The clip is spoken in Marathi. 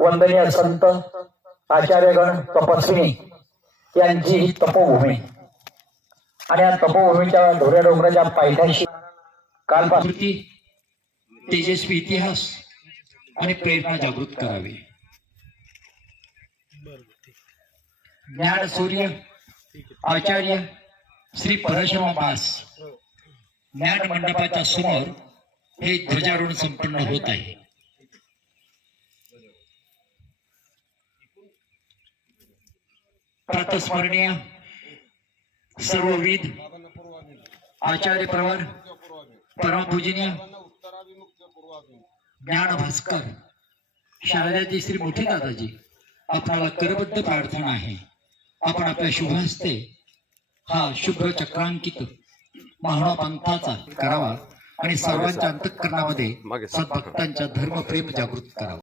वंदनीय संत आचार्यगण तपस्विनी यांची ही तपोभूमी आणि या तपोभूमीच्या ढोऱ्या डोंगराच्या पायथ्याशी कालपासून तेजस्वी इतिहास आणि प्रेरणा जागृत करावी। ज्ञान सूर्य आचार्य श्री परशुराम बास ज्ञान मंडपाच्या समोर हे ध्वजारोहण संपन्न होत आहे। प्रातस्मरणीय सर्वविद आचार्य प्रवर परमपूजनीय ज्ञान भास्कर शारदाजी श्री मोठी दादाजी आपणाला करबद्ध प्रार्थना आहे। आपण आपल्या शुभ हस्ते हा शुभ्र चक्रांकित महापंथाचा करावा आणि सर्वांच्या अंतःकरणामध्ये सद्भक्तांच्या धर्मप्रेम जागृत करावा।